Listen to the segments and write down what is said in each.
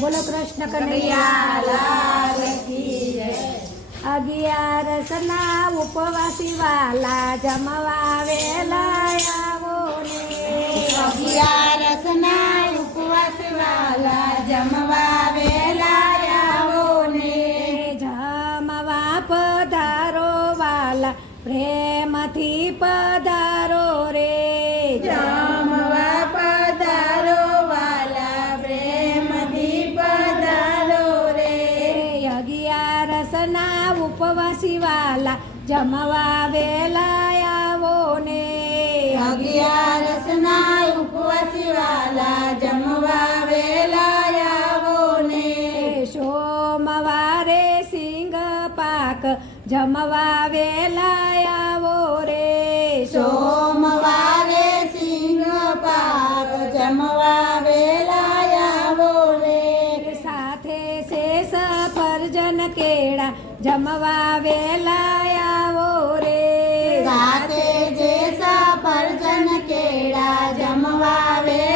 બોલો કૃષ્ણ કનૈયા અગિયારસ ના ઉપવાસી વાલા જમવા વેલા આવો ને અગિયારસ ના ઉપવાસ વાલા જમવા વેલા આવો ને જમવા પધારો વાલા પ્રેમથી પધારો અગિયારસ ના ઉપવાસી વાલા જમવા વેલા આવો ને અગિયારસ ના ઉપવાસ વાલા જમવા વેલા આવો ને સોમવારે સિંગ પાક જમવા વેલા ફરજન કેળા જમવા વેલા આવો રે. સાથે જે સફરજન કેળા જમવા વેલા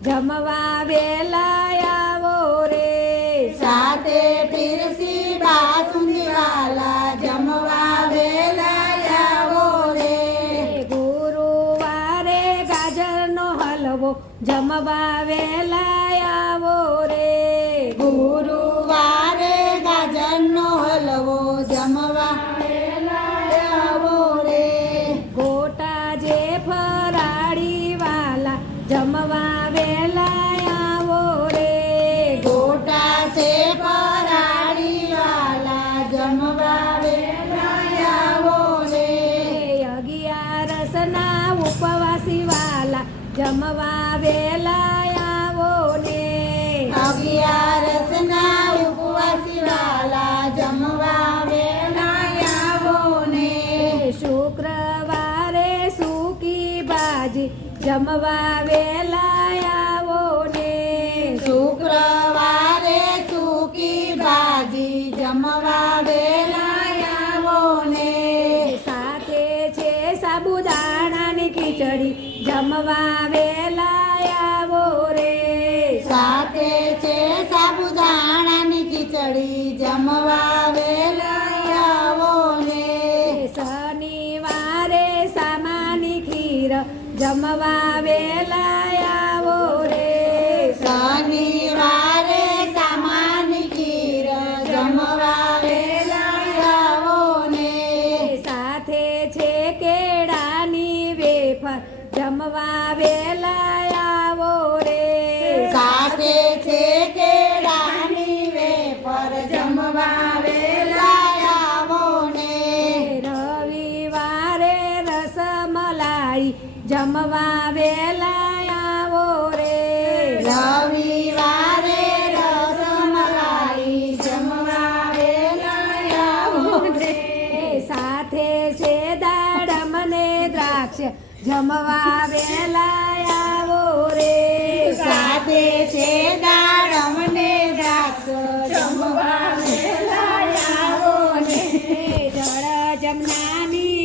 જમવા વેલા આવો રે સાથે પીરસી બાસુંદી વાલા જમવા વેલા આવો રે ગુરુવારે ગાજરનો હલવો જમવા વેલા આવો રે ગુરુવારે ગાજરનો હલવો જમવા અગિયારસ ના ઉપવાસી વાલા જમવા વેલા આવો ને અગિયારસ ના ઉપવાસી વાલા જમવા વેલા આવો ને શુક્રવારે સૂકી ભાજી જમવા વેલા આવો ને શુક્રવારે ખીચડી જમવા વેલા આવો રે. સાથે છે સાબુદાણાની ખીચડી. જમવા વેલા આવો ને. શનિવારે સામાની ખીર. જમવા વેલા જમવા વેલા આવો રે. સાથે છે કેળાની પર જમવા વેલા આવો ને રવિવારે રસમલાઈ જમવા વેલા આવો રે. રવિવારે જમવા વેલા રે. સાથે છે દાળ અમને રાખો જમવા વેલા આવો ને જળ જમનાની